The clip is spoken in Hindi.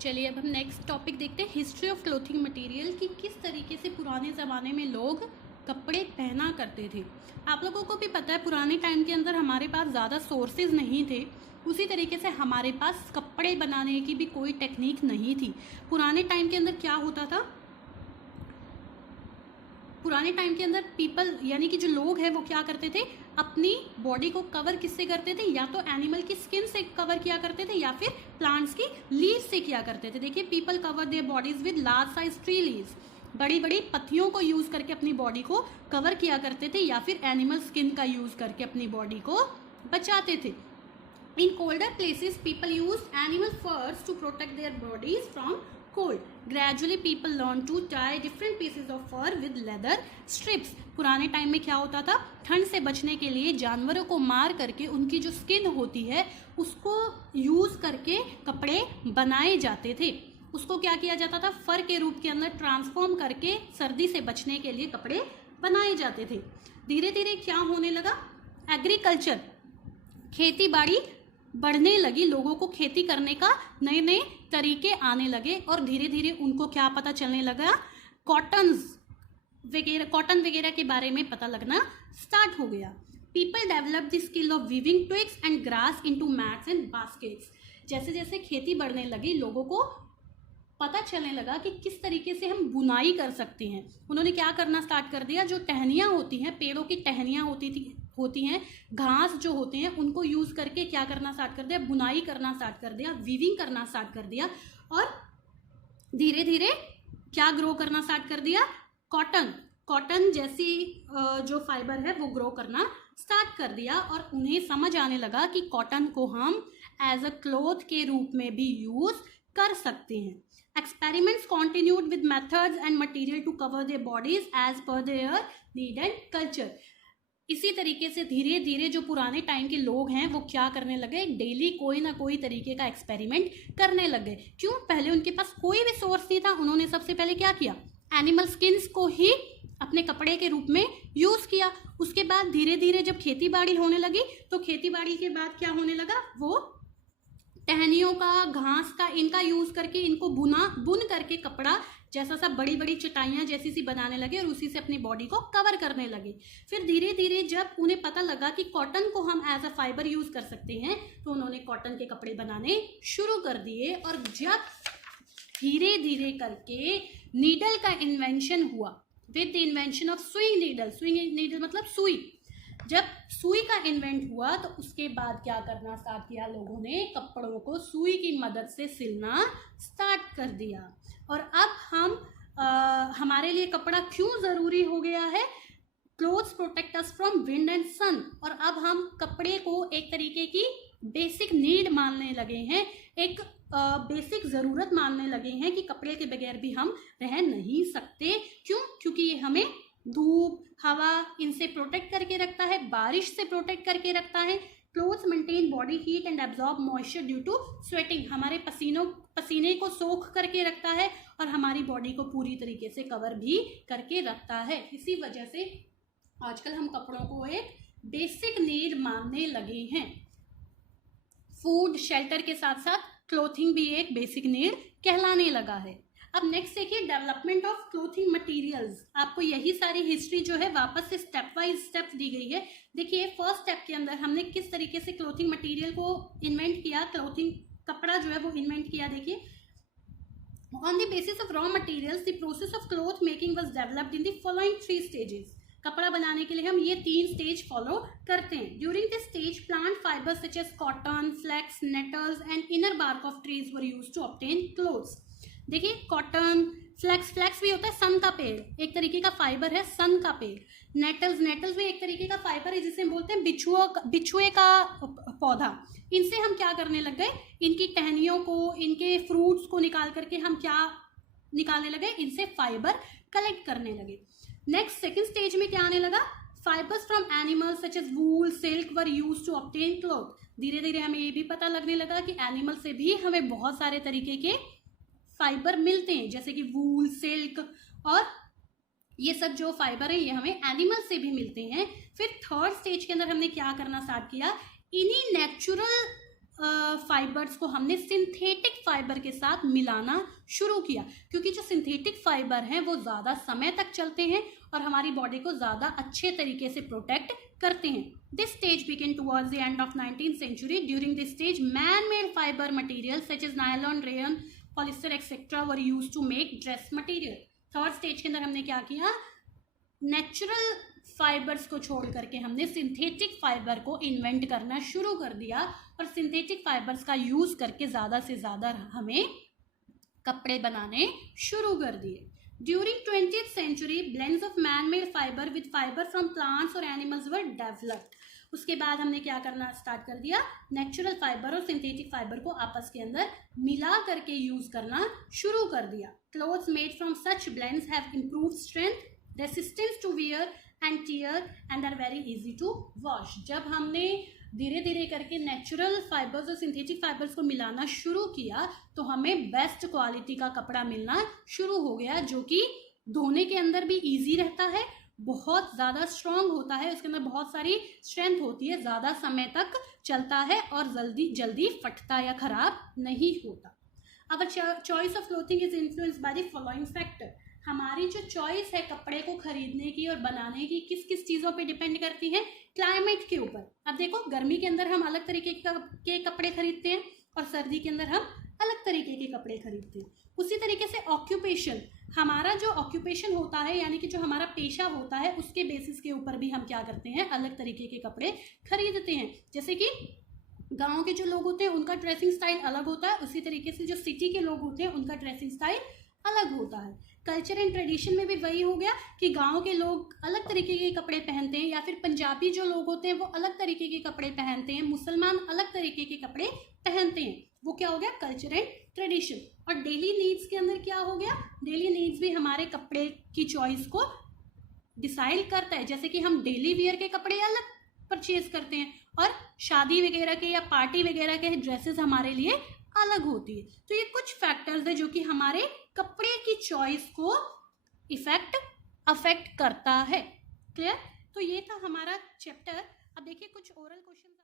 चलिए अब हम नेक्स्ट टॉपिक देखते हैं, हिस्ट्री ऑफ क्लोथिंग मटेरियल, कि किस तरीके से पुराने ज़माने में लोग कपड़े पहना करते थे। आप लोगों को भी पता है पुराने टाइम के अंदर हमारे पास ज़्यादा सोर्सेज नहीं थे, उसी तरीके से हमारे पास कपड़े बनाने की भी कोई टेक्निक नहीं थी। पुराने टाइम के अंदर क्या होता था, पुराने टाइम के अंदर पीपल यानी कि जो लोग हैं वो क्या करते थे, अपनी बॉडी को कवर किससे करते थे, या तो एनिमल की स्किन से कवर किया करते थे या फिर प्लांट्स की लीव्स से किया करते थे। देखिए, people cover their bodies with large size tree leaves, बड़ी बड़ी पत्तियों को यूज करके अपनी बॉडी को कवर किया करते थे, या फिर एनिमल स्किन का यूज करके अपनी बॉडी को बचाते थे। In colder places, people used animal furs to protect their bodies from cold. Gradually, people learned to tie different pieces of fur with leather strips. पुराने टाइम में क्या होता था, ठंड से बचने के लिए जानवरों को मार करके उनकी जो स्किन होती है उसको यूज करके कपड़े बनाए जाते थे। उसको क्या किया जाता था, फर के रूप के अंदर ट्रांसफॉर्म करके सर्दी से बचने के लिए कपड़े बनाए जाते थे। धीरे धीरे क्या होने लगा, एग्रीकल्चर, खेती बाड़ी बढ़ने लगी, लोगों को खेती करने का नए नए तरीके आने लगे और धीरे धीरे उनको क्या पता चलने लगा, कॉटन वगैरह के बारे में पता लगना स्टार्ट हो गया। People develop the skill of weaving twigs and grass into mats and baskets. जैसे जैसे खेती बढ़ने लगी, लोगों को पता चलने लगा कि किस तरीके से हम बुनाई कर सकते हैं। उन्होंने क्या करना स्टार्ट कर दिया, जो टहनियाँ होती हैं, पेड़ों की टहनियाँ होती हैं, घास जो होते हैं, उनको यूज करके क्या करना स्टार्ट कर दिया, बुनाई करना स्टार्ट कर दिया, वीविंग करना स्टार्ट कर दिया। और धीरे धीरे क्या ग्रो करना स्टार्ट कर दिया, कॉटन जैसी जो फाइबर है वो ग्रो करना स्टार्ट कर दिया। और उन्हें समझ आने लगा कि कॉटन को हम एज अ क्लॉथ के रूप में भी यूज कर सकते हैं। Experiments continued with methods and material to cover their bodies as per their need and culture. इसी तरीके से धीरे धीरे जो पुराने टाइम के लोग हैं वो क्या करने लगे, डेली कोई ना कोई तरीके का एक्सपेरिमेंट करने लगे। क्यों, पहले उनके पास कोई भी सोर्स नहीं था। उन्होंने सबसे पहले क्या किया, एनिमल स्किन्स को ही अपने कपड़े के रूप में यूज किया। उसके बाद धीरे धीरे जब खेती बाड़ी होने लगी तो खेती बाड़ी के बाद क्या होने लगा, वो टहनियों का, घास का, इनका यूज करके इनको बुन करके कपड़ा जैसा सा बड़ी बड़ी चटाइयाँ जैसी सी बनाने लगे और उसी से अपनी बॉडी को कवर करने लगे। फिर धीरे धीरे जब उन्हें पता लगा कि कॉटन को हम एज अ फाइबर यूज कर सकते हैं तो उन्होंने कॉटन के कपड़े बनाने शुरू कर दिए। और जब धीरे धीरे करके नीडल का इन्वेंशन हुआ, with the invention of sewing needle मतलब सुई, जब सुई का इन्वेंट हुआ तो उसके बाद क्या करना स्टार्ट किया, लोगों ने कपड़ों को सुई की मदद से सिलना स्टार्ट कर दिया। और अब हम हमारे लिए कपड़ा क्यों ज़रूरी हो गया है, clothes protect us from wind and sun. और अब हम कपड़े को एक तरीके की बेसिक नीड मानने लगे हैं, एक बेसिक ज़रूरत मानने लगे हैं कि कपड़े के बगैर भी हम रह नहीं सकते। क्यों, क्योंकि ये हमें धूप, हवा, इनसे प्रोटेक्ट करके रखता है, बारिश से प्रोटेक्ट करके रखता है। Clothes maintain body heat and absorb moisture due to sweating, हमारे पसीने को सोख करके रखता है और हमारी बॉडी को पूरी तरीके से कवर भी करके रखता है। इसी वजह से आजकल हम कपड़ों को एक बेसिक नीड मानने लगे हैं। फूड, शेल्टर के साथ साथ क्लोथिंग भी एक बेसिक नीड कहलाने लगा है। अब नेक्स्ट देखिए, डेवलपमेंट ऑफ क्लोथिंग मटेरियल्स। आपको यही सारी हिस्ट्री जो है वापस से स्टेप वाइज स्टेप्स दी गई है। देखिए, फर्स्ट स्टेप के अंदर हमने किस तरीके से क्लोथिंग मटेरियल को इन्वेंट किया, क्लोथिंग कपड़ा जो है वो इन्वेंट किया। देखिए, on the basis of raw materials the process of cloth making was developed in the following 3 stages. कपड़ा बनाने के लिए हम ये 3 स्टेज फॉलो करते हैं। During this stage plant fibres such as cotton, flax, nettles and inner bark of trees were used to obtain clothes. देखिए, कॉटन, फ्लेक्स भी होता है सन का पेड़, एक तरीके का फाइबर है सन का पेड़। नेटल्स भी एक तरीके का फाइबर है जिसे हम बोलते हैं बिछुए का पौधा। इनसे हम क्या करने लग गए, इनकी टहनियों को, इनके फ्रूट्स को निकाल करके हम क्या निकालने लगे, इनसे फाइबर कलेक्ट करने लगे। नेक्स्ट सेकेंड स्टेज में क्या आने लगा, fibres from animals such as wool, silk were used to obtain cloth. धीरे धीरे हमें ये भी पता लगने लगा कि एनिमल से भी हमें बहुत सारे तरीके के फाइबर मिलते हैं, जैसे कि वूल, सिल्क और ये सब जो फाइबर है ये हमें एनिमल से भी मिलते हैं। फिर थर्ड स्टेज के अंदर हमने क्या करना स्टार्ट किया, इन्हीं नेचुरल फाइबर्स को हमने सिंथेटिक फाइबर के साथ मिलाना शुरू किया, क्योंकि जो सिंथेटिक फाइबर हैं वो ज़्यादा समय तक चलते हैं और हमारी बॉडी को ज़्यादा अच्छे तरीके से प्रोटेक्ट करते हैं. This stage began towards the end of 19th century. During this stage man made fibre material such as nylon, rayon, polyester etcetera were used to make dress material. Third stage के अंदर हमने क्या किया, नेचुरल फाइबर्स को छोड़ करके हमने सिंथेटिक फाइबर को इन्वेंट करना शुरू कर दिया और सिंथेटिक फाइबर्स का यूज करके ज़्यादा से ज़्यादा हमें कपड़े बनाने शुरू कर दिए. During 20th century, blends of man-made fiber with fiber from plants और animals were developed. उसके बाद हमने क्या करना स्टार्ट कर दिया, नेचुरल फाइबर और सिंथेटिक फाइबर को आपस के अंदर मिला करके यूज करना शुरू कर दिया. Clothes made from such blends have improved strength, resistance to wear and tear and are very easy to wash. जब हमने धीरे धीरे करके नेचुरल फाइबर्स और सिंथेटिक फाइबर्स को मिलाना शुरू किया तो हमें बेस्ट क्वालिटी का कपड़ा मिलना शुरू हो गया, जो कि धोने के अंदर भी इजी रहता है, बहुत ज़्यादा स्ट्रॉन्ग होता है, उसके अंदर बहुत सारी स्ट्रेंथ होती है, ज़्यादा समय तक चलता है और जल्दी जल्दी फटता या खराब नहीं होता. अब choice of clothing is influenced by the following factor. हमारी जो चॉइस है कपड़े को खरीदने की और बनाने की किस किस चीज़ों पे डिपेंड करती है, क्लाइमेट के ऊपर. अब देखो गर्मी के अंदर हम अलग तरीके के कपड़े खरीदते हैं और सर्दी के अंदर हम अलग तरीके के कपड़े खरीदते हैं. उसी तरीके से ऑक्यूपेशन, हमारा जो ऑक्यूपेशन होता है यानी कि जो हमारा पेशा होता है उसके बेसिस के ऊपर भी हम क्या करते हैं, अलग तरीके के कपड़े खरीदते हैं. जैसे कि गाँव के जो लोग होते हैं उनका ड्रेसिंग स्टाइल अलग होता है, उसी तरीके से जो सिटी के लोग होते हैं उनका ड्रेसिंग स्टाइल अलग होता है. कल्चर एंड ट्रेडिशन में भी वही हो गया कि गांव के लोग अलग तरीके के कपड़े पहनते हैं, या फिर पंजाबी जो लोग होते हैं वो अलग तरीके के कपड़े पहनते हैं, मुसलमान अलग तरीके के कपड़े पहनते हैं. वो क्या हो गया, कल्चर एंड ट्रेडिशन. और डेली नीड्स के अंदर क्या हो गया, डेली नीड्स भी हमारे कपड़े की चॉइस को डिसाइड करता है. जैसे कि हम डेली वियर के कपड़े अलग परचेज करते हैं और शादी वगैरह के या पार्टी वगैरह के ड्रेसेस हमारे लिए अलग होती है. तो ये कुछ फैक्टर्स है जो कि हमारे कपड़े की चॉइस को अफेक्ट करता है. क्लियर? तो ये था हमारा चैप्टर. अब देखिए कुछ ओरल क्वेश्चन.